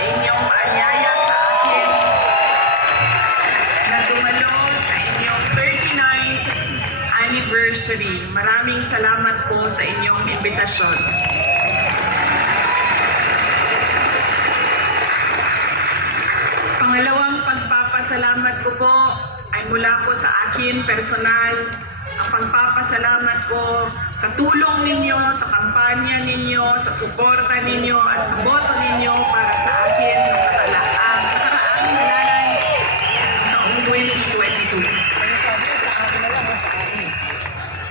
inyong paanyaya sa akin na dumalo sa inyong 39th anniversary. Maraming salamat po sa inyong imbitasyon. Pangalawang pagpapasalamat ko po ay mula po sa akin personal. Ang pagpapasalamat ko sa tulong ninyo, sa kampanya ninyo, sa suporta ninyo at sa boto ninyo para sa akin noong nakalaang nakaraang halalan taong 2022.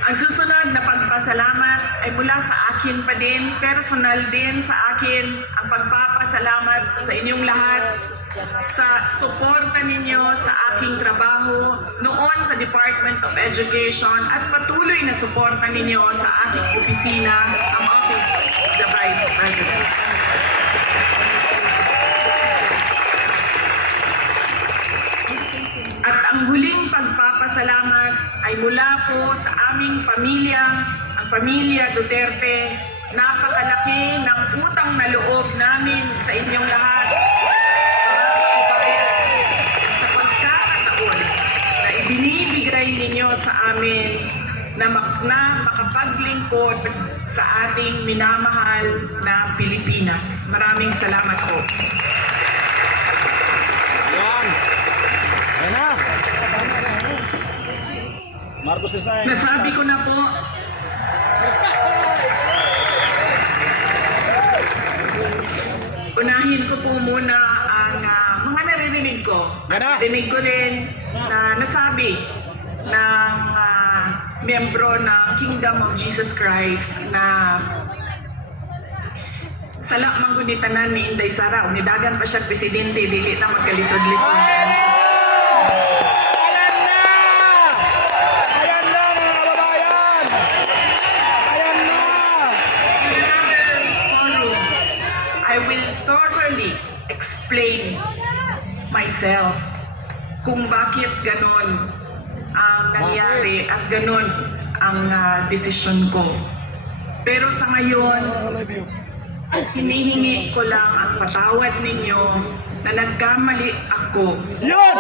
Ang susunod na pagpasalamat ay mula sa akin pa din, personal din sa akin ang pagpapasalamat sa inyong lahat sa suporta ninyo sa aking trabaho noon sa Department of Education at patuloy na suporta ninyo sa aking opisina, ang Office of the Vice President. At ang huling pagpapasalamat ay mula po sa aming pamilya, ang pamilya Duterte. Napakalaki ng utang na loob namin sa inyong lahat. Sa amin na, mak- na makapaglingkod sa ating minamahal na Pilipinas. Maraming salamat po. Yan! Ayan na! Marcos Design. Nasabi ko na po, unahin ko po muna ang ah, mga naririnig ko. Yan na. Narinig ko rin na nasabi ng ah, membro ng Kingdom of Jesus Christ na sala mangunitanan ni Inday Sara, unidagan pa siya presidente, dili na magkalisod-lisod. I will thoroughly explain myself kung bakit ganon nangyari at ganon ang ah, desisyon ko. Pero sa ngayon, hinihingi ko lang ang patawad ninyo na nagkamali ako Yun!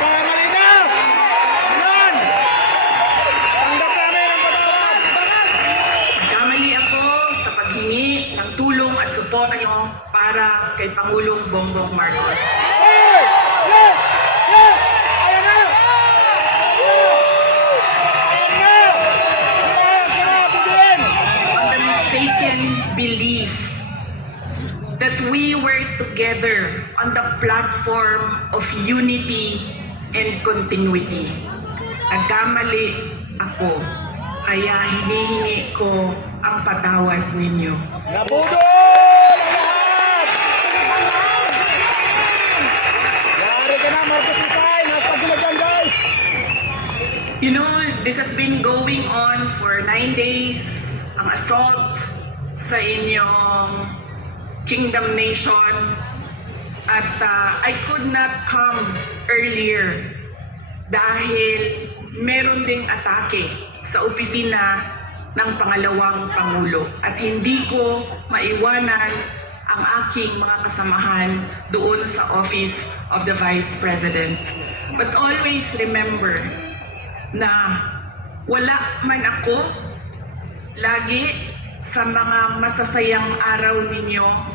Pamali na! Yan! Tanggap namin ang patawad! Nagkamali ako sa paghingi ng tulong at suporta nyo para kay Pangulong Bongbong Marcos. We were together on the platform of unity and continuity. Nagkamali ako, kaya hinihingi ko ang patawad ninyo. Nabudol! Yari ka na, Marcos dyan, guys! You know, this has been going on for nine days. Ang assault sa inyong Kingdom Nation. At uh, I could not come earlier dahil meron ding atake sa opisina ng pangalawang Pangulo. At hindi ko maiwanan ang aking mga kasamahan doon sa Office of the Vice President. But always remember, na wala man ako lagi sa mga masasayang araw ninyo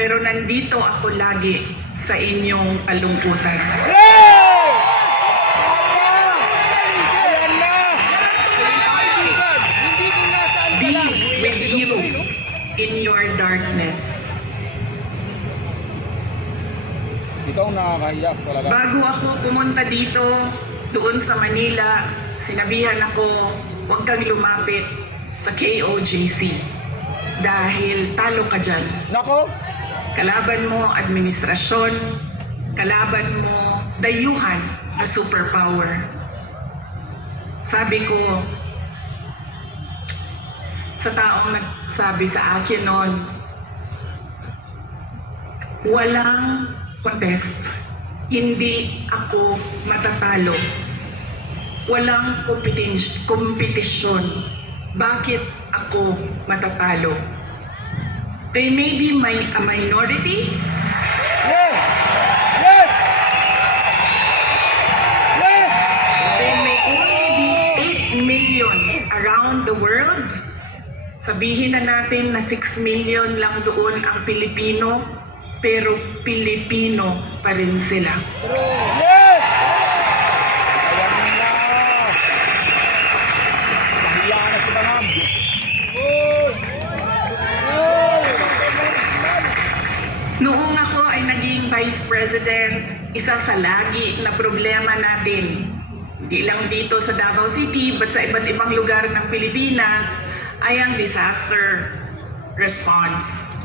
pero nandito ako lagi sa inyong kalungkutan. Be with you in your darkness. Ikaw nakakahiya talaga. Bago ako pumunta dito, doon sa Manila, sinabihan ako, huwag kang lumapit sa KOJC dahil talo ka dyan. Nako, Kalaban mo administrasyon, kalaban mo dayuhan na superpower. Sabi ko, sa taong nagsabi sa akin noon, walang contest. Hindi ako matatalo. Walang kompetisyon. Bakit ako matatalo? They may be a minority, yes! Yes! Yes! There may only be 8 million around the world. Sabihin na natin na 6 million lang doon ang Pilipino, pero Pilipino pa rin sila. Yes! Ayan na. Nahiya na sila, ma'am. Noong ako ay naging Vice President, isa sa lagi na problema natin, hindi lang dito sa Davao City, but sa iba't ibang lugar ng Pilipinas, ay ang disaster response.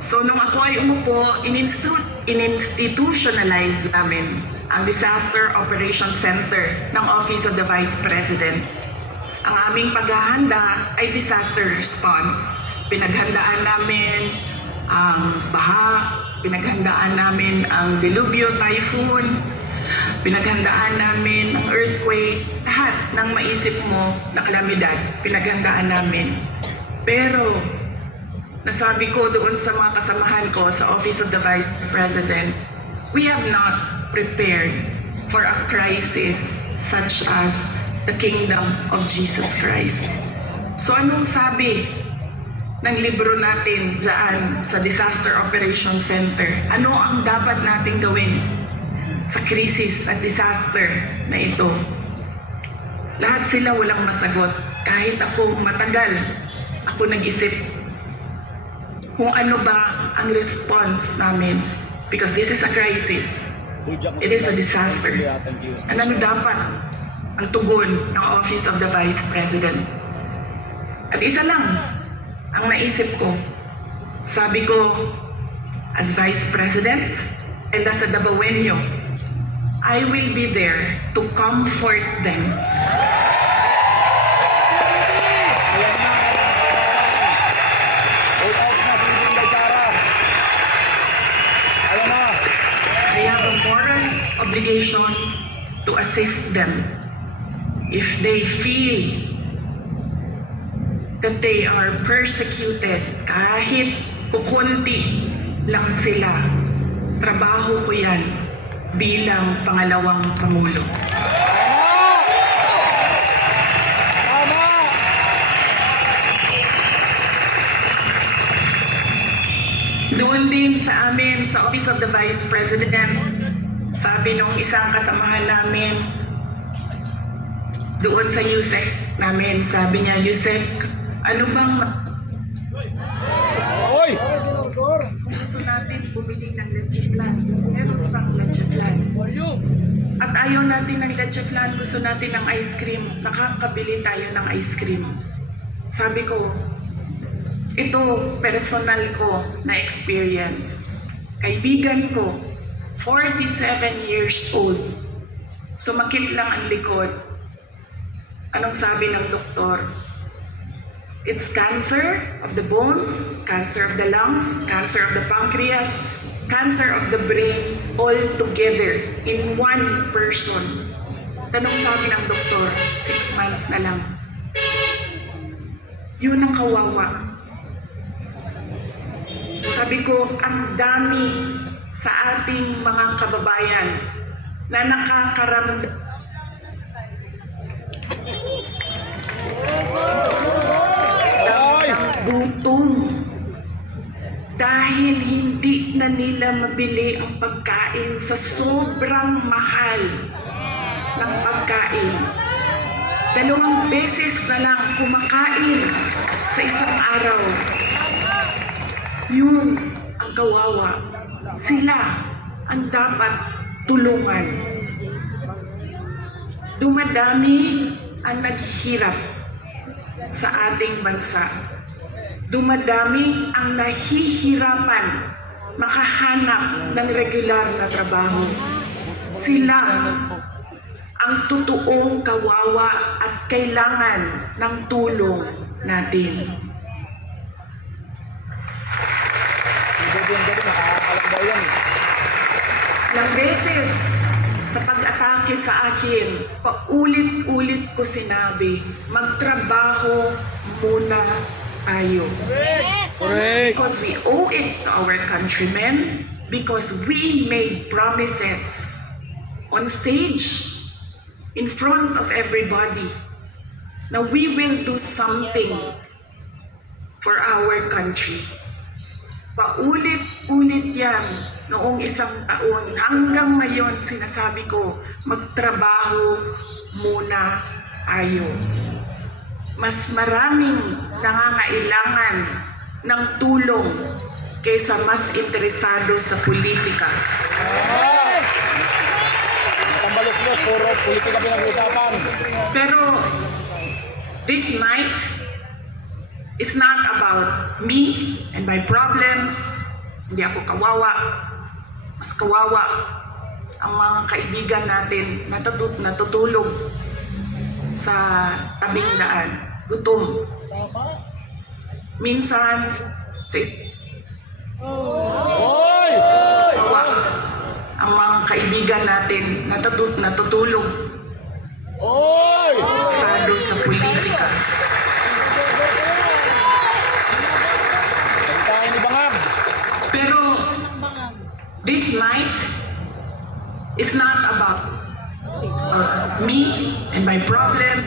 So nung ako ay umupo, ininstitutionalize namin ang Disaster Operations Center ng Office of the Vice President. Ang aming paghahanda ay disaster response. Pinaghandaan namin ang baha, pinaghandaan namin ang delubyo, typhoon, pinaghandaan namin ang earthquake, lahat ng maisip mo na kalamidad, pinaghandaan namin. Pero nasabi ko doon sa mga kasamahan ko sa Office of the Vice President, we have not prepared for a crisis such as the kingdom of Jesus Christ. So anong sabi ng libro natin dyan sa Disaster Operations Center? Ano ang dapat nating gawin sa krisis at disaster na ito? Lahat sila walang masagot. Kahit ako matagal, ako nag-isip kung ano ba ang response namin. Because this is a crisis. It is a disaster. And ano dapat ang tugon ng Office of the Vice President? At isa lang ang naisip ko. Sabi ko, as Vice President and as a Dabawenyo, I will be there to comfort them. I have a moral obligation to assist them if they feel that they are persecuted kahit kukunti lang sila. Trabaho ko yan bilang pangalawang pangulo. Doon din sa amin, sa Office of the Vice President, sabi nung isang kasamahan namin, doon sa USEC namin, sabi niya, USEC, ano bang Oy! gusto natin bumili ng leche plan? Meron bang leche plan? At ayaw natin ng leche plan, gusto natin ng ice cream. Nakakabili tayo ng ice cream. Sabi ko, ito personal ko na experience. Kaibigan ko, 47 years old. Sumakit lang ang likod. Anong sabi ng doktor? It's cancer of the bones, cancer of the lungs, cancer of the pancreas, cancer of the brain, all together in one person. Tanong sabi ng doktor, six months na lang. Yun ang kawawa. Sabi ko, ang dami sa ating mga kababayan na nakakaramdam gutom dahil hindi na nila mabili ang pagkain sa sobrang mahal ng pagkain. Dalawang beses na lang kumakain sa isang araw. Yun ang kawawa. Sila ang dapat tulungan. dumadami ang naghihirap sa ating bansa. Dumadami ang nahihirapan makahanap ng regular na trabaho. Sila ang totoong kawawa at kailangan ng tulong natin. Ilang beses sa pag-atake sa akin, paulit-ulit ko sinabi, magtrabaho muna tayo. Correct. Because we owe it to our countrymen, because we made promises on stage, in front of everybody, na we will do something for our country. Paulit-ulit yan noong isang taon. Hanggang ngayon, sinasabi ko, magtrabaho muna tayo. Mas maraming nangangailangan ng tulong kaysa mas interesado sa politika. Tambalos-los, puro politika pinag-uusapan. Pero this night is not about me and my problems. Hindi ako kawawa. Mas kawawa ang mga kaibigan natin natutut natutulog sa tabing daan. Gutom. Minsan, sa Hoy! kawawa ang mga kaibigan natin natutut natutulog Hoy! sado sa politika. Salitahin ni Bangag. Pero this night is not about uh, me and my problem.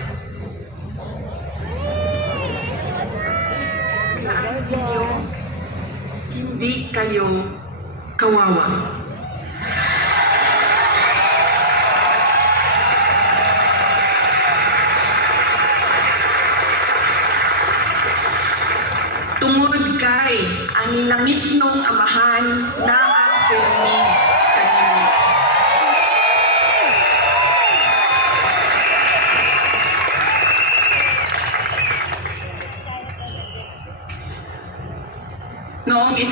Tandaan ninyo, Kayo kawawa. Tungod kay ang langit nung amahan na pirmi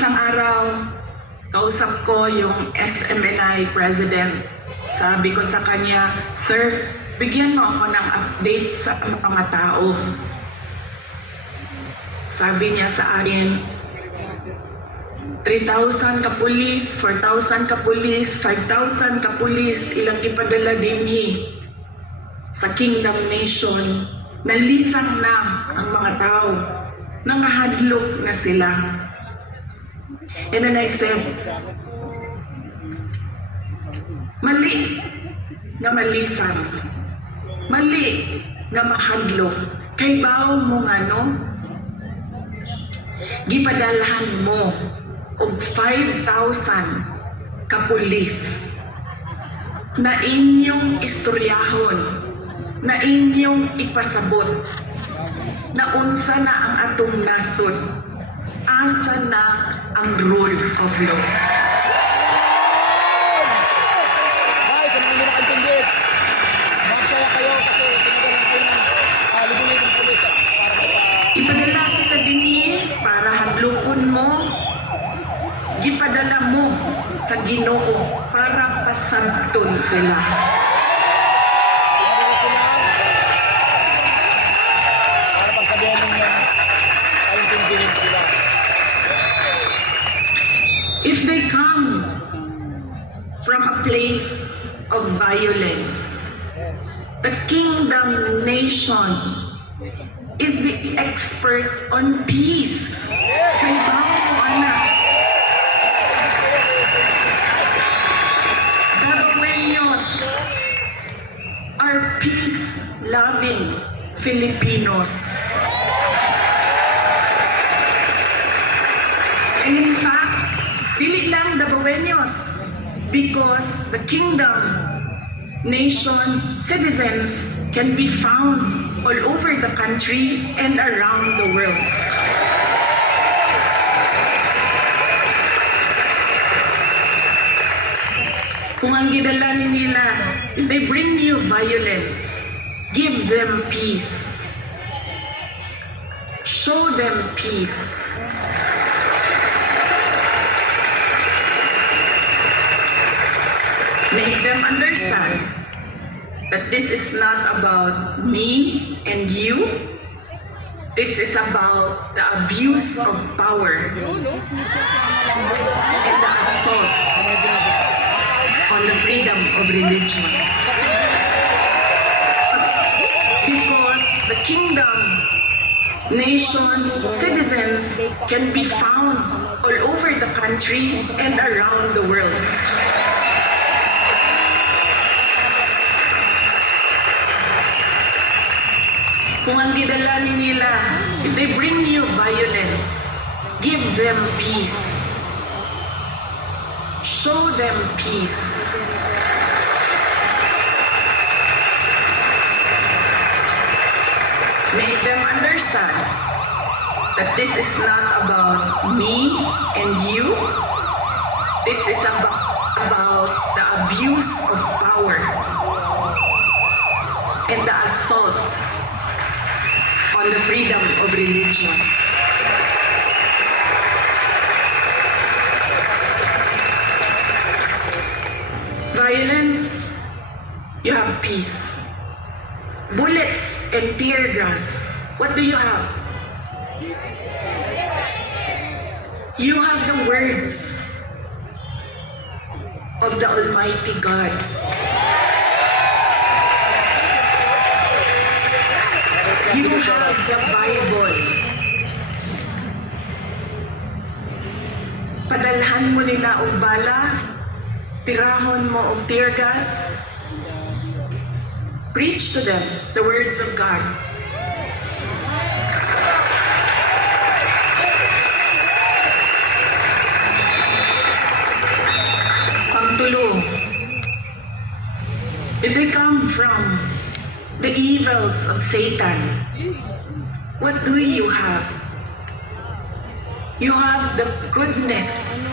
isang araw, kausap ko yung SMNI President. Sabi ko sa kanya, Sir, bigyan mo ako ng update sa mga tao. Sabi niya sa akin, 3,000 ka pulis, 4,000 ka pulis, 5,000 ka pulis, ilang ipadala dinhi sa Kingdom Nation. Nalisang na ang mga tao. Nangahadlok na sila. And then I said, mali nga malisang. Mali nga mahadlok. Kay bao mo nga no? gipadalhan mo og 5,000 ka pulis na inyong istoryahon, na inyong ipasabot, na unsa na ang atong nasod, asa na ang rule of law. Guys, mga hindi nakaintindi, magsaya kayo kasi tinagalan kayo ng uh, libulit ng pulis at para mapa... Ipadala sila dinhi para hadlokon mo. Gipadala mo sa Ginoo para pasabton sila. Tinagalan sila para pagsabihan ninyo kaintindihin sila. If they come from a place of violence, the kingdom nation is the expert on peace. Kay bao mo, anak. Daraweños are peace-loving Filipinos. And in fact, dili lang Dabaweños because the kingdom nation citizens can be found all over the country and around the world. Kung ang gidala ni nila, if they bring you violence, give them peace. Show them peace. Make them understand that this is not about me and you. This is about the abuse of power and the assault on the freedom of religion. Because the kingdom, nation, citizens can be found all over the country and around the world. Kung ang gidala ni nila, if they bring you violence, give them peace. Show them peace. Make them understand that this is not about me and you. This is about, about the abuse of power and the assault on the freedom of religion. Violence, you have peace. Bullets and tear gas, what do you have? You have the words of the Almighty God. Padalhan mo nila og bala, tirahon mo og tear gas. Preach to them the words of God. Pangtulo. If they come from the evils of Satan, what do you have? You have the goodness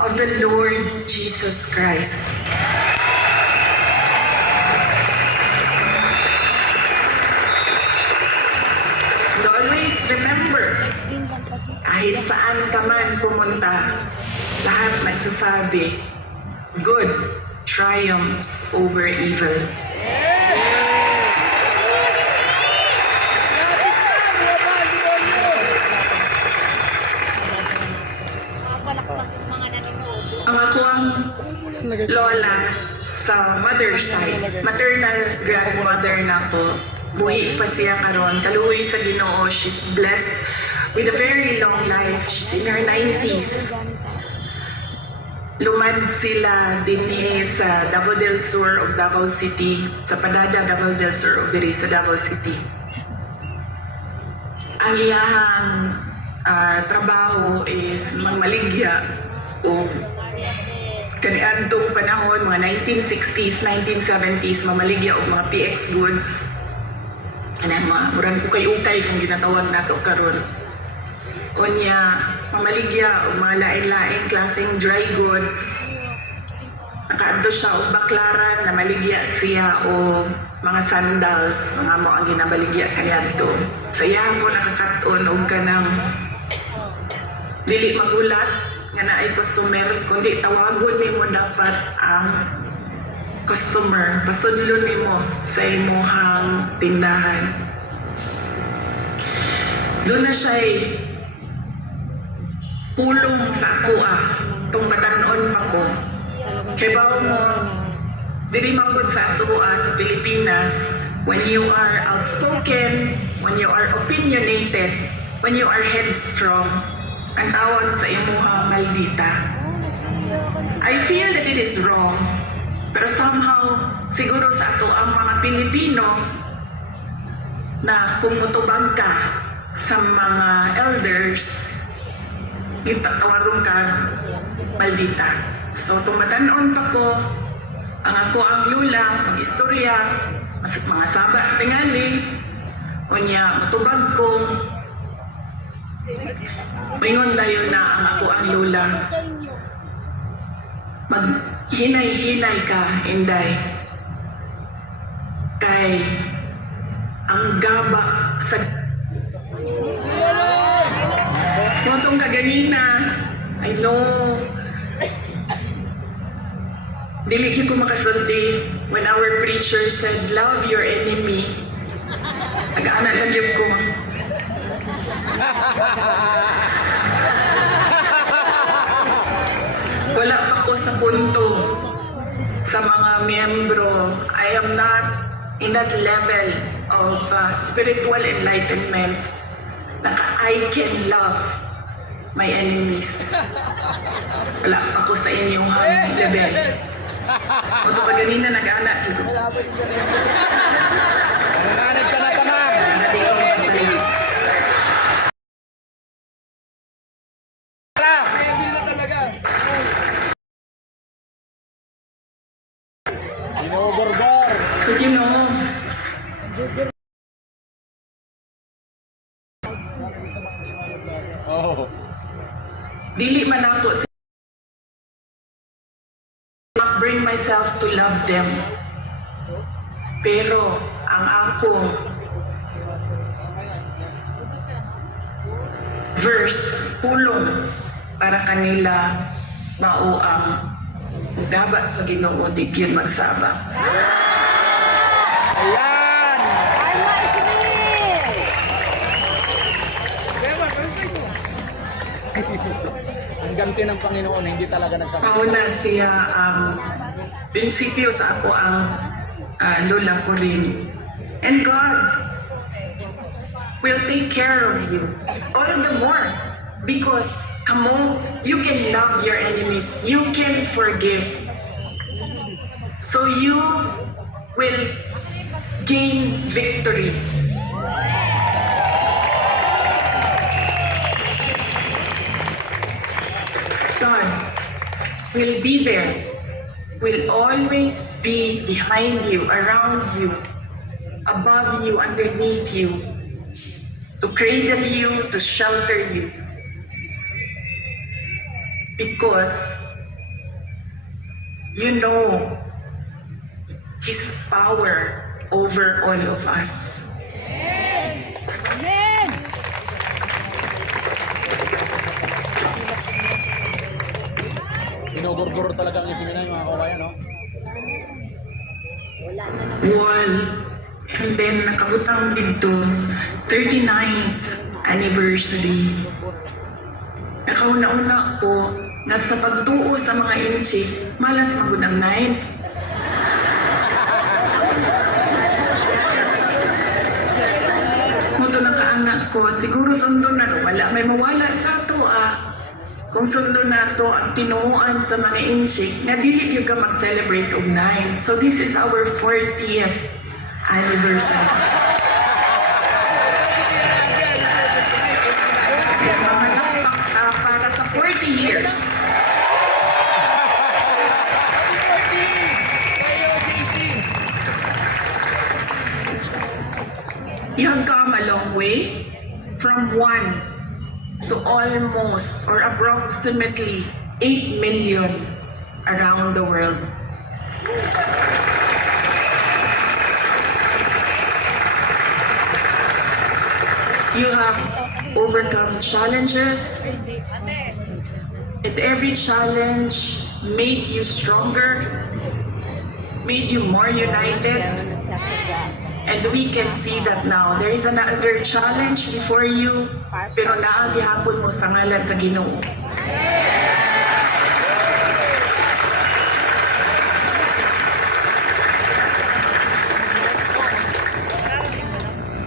of the Lord Jesus Christ. And always remember, kahit saan ka man pumunta, lahat nagsasabi, good triumphs over evil. Ang ako ang lola sa mother side, maternal grandmother na po. Buhi pa siya karon. Kaluoy sa Ginoo, she's blessed with a very long life. She's in her 90s. Lumad sila dinhi sa Davao del Sur of Davao City, sa Padada Davao del Sur of diri sa Davao City. Ang iyahang ah, trabaho is mangmaligya o kaniadtong panahon, mga 1960s, 1970s, mamaligya og mga PX goods. Anan mga murag ukay-ukay kung ginatawag nato karon. Unya, mamaligya og mga lain-laing klaseng dry goods. Nakaadto siya og baklaran na maligya siya og mga sandals nga mo ang ginabaligya kaniadto. Sa iya ko nakakaton og kanang dili magulat nga naay customer kundi tawagon nimo dapat ang customer. Pasudlon nimo sa imuhang tindahan. Doon na siya pulong sa ako ah. Tong batanon pa ko. Kay bawo mo dili man gud sa ato ah, sa Pilipinas. When you are outspoken when you are opinionated when you are headstrong ang tawag sa imuha maldita. I feel that it is wrong pero somehow siguro sa ato ang mga Pilipino na kung mutubag ka sa mga elders gitatawagon ka maldita. So tumatanon pa ko ang ako ang lula mag-istorya mga saba tingali. Kunya mutubag ko Mingon dayon na ang ako ang lula. Mag hinay-hinay ka, Inday. Kay ang gaba sa Motong kaganina, I know, dili ko makasulti when our preacher said, love your enemy. Nag-aana lang ko. sa mga miyembro. I am not in that level of uh, spiritual enlightenment na I can love my enemies. Wala pa ko sa inyong level. O to pa ganina nag-anak ko. Nanganib ka na pa ma'am. Nadiin ko sa iyo. Tara! Ginugurgor. But you know, Oh. dili man ako not bring myself to love them. Pero ang akong verse, pulong para kanila mao ang dapat sa Ginoo di gyud. Ayan! Ang ganti ng Panginoon, hindi talaga nagsasabi. Pauna siya ang prinsipyo sa ako ang ah, lola ko rin. And God will take care of you. All the more. Because, kamo, you can love your enemies. You can forgive. So you will gain victory. Will be there, will always be behind you, around you, above you, underneath you, to cradle you, to shelter you. Because you know His power over all of us. Ginugurgor talaga ang isiminay mga kabayan, no? wall. And then nakabutang dito, 39th anniversary. Nakauna-una ko nga sa pagtuo sa mga inchi, malas pa ng 9. Muto ng kaanak ko, siguro sundo na. Wala may mawala sa to ah. Kung sundo na to ang tinuuan sa mga inchik, nga dili gyud ka mag-celebrate og 9. So this is our 40th anniversary. Almost or approximately 8 million around the world. You have overcome challenges, and every challenge made you stronger, made you more united. And we can see that now. There is another challenge before you, pero naagihapon mo sa ngalan sa Ginoo.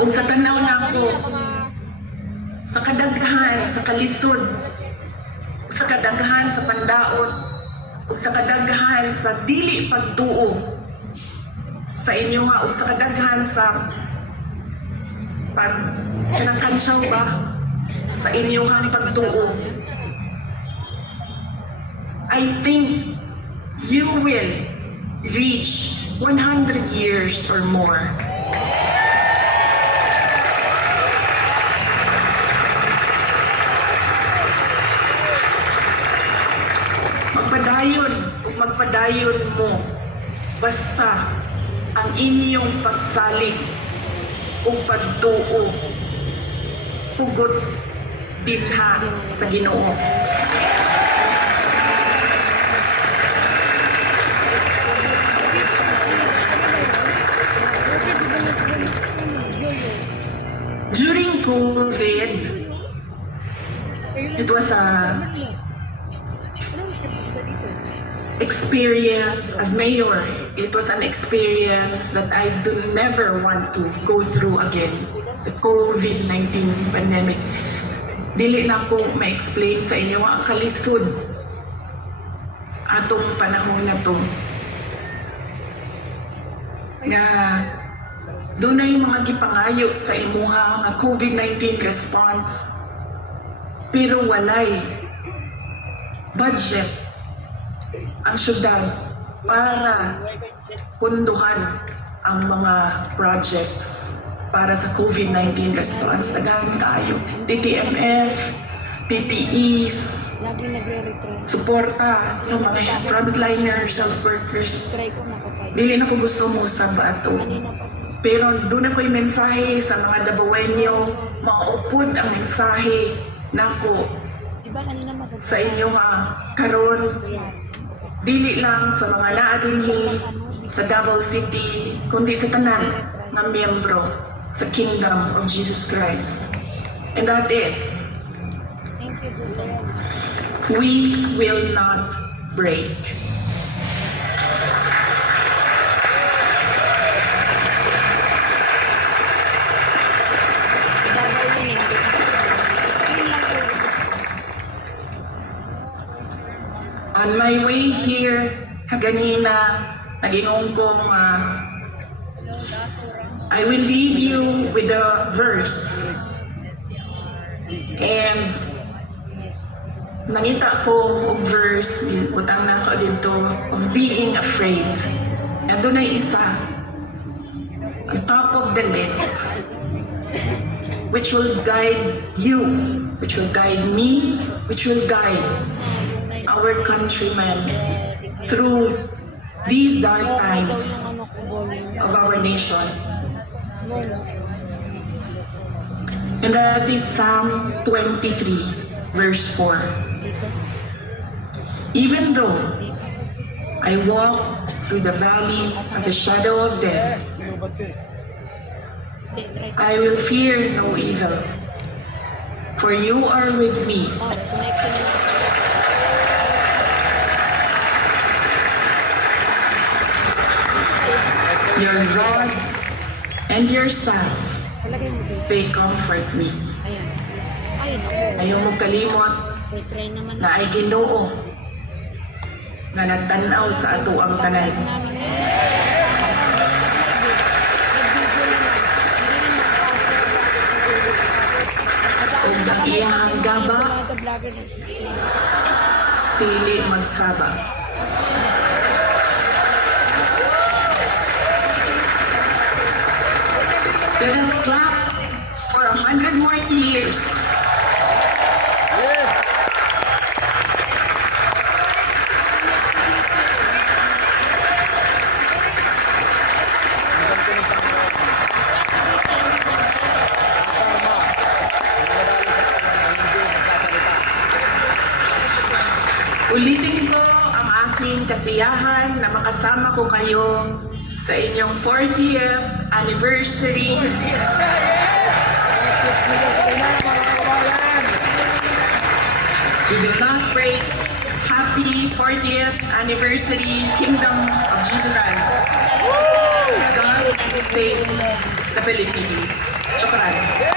Ug sa tanaw na ako, sa kadaghan, sa kalisod, sa kadaghan sa pandaot, ug sa kadaghan sa dili pagtuo sa inyo nga ug sa kadaghan sa pag kinangkantsaw ba? Sa inyong pagtuo. I think you will reach 100 years or more. Magpadayon magpadayon mo. Basta inyong pagsalig o pagtuo pugot dinha sa Ginoo. During COVID, it was a experience as mayor. It was an experience that I do never want to go through again. The COVID-19 pandemic. Dili na ko ma-explain sa inyo ang kalisod atong panahon na to. Nga dunay mga gipangayo sa imuha nga COVID-19 response pero walay budget ang syudad para punduhan ang mga projects para sa COVID-19 response. Naghamon tayo. TTMF, PPEs, suporta sa mga frontliners, health workers. Dili na ko gusto mo sa bato. Pero doon ako'y mensahe sa mga Dabawenyo, maupod ang mensahe nako Diba kanina magagawin? sa inyo ha, karon dili lang sa mga naa dinhi sa Davao City, kundi sa tanan ng miyembro sa Kingdom of Jesus Christ. And that is, Thank you, we will not break. On my way here, kaganina, nagingong ko nga, I will leave you with a verse. And nangita ko og verse, utang na ko dito, of being afraid. And doon ay isa, on top of the list, which will guide you, which will guide me, which will guide our countrymen through these dark times of our nation. And that is Psalm 23, verse 4. Even though I walk through the valley of the shadow of death. I will fear no evil. For you are with me. Your rod and your staff, they comfort me. Ayaw mo kalimot. Na ay ginoo. Nga nagtanaw sa ato ang tanan. namin ngayon. Ug ang iyang gaba, tili magsaba. Let us clap for a hundred more years. Yes! Ulitin ko ang aking kasiyahan na makasama ko kayo sa inyong 40th anniversary We will break. Happy 40th anniversary, Kingdom of Jesus Christ. God save the Philippines. Shukran.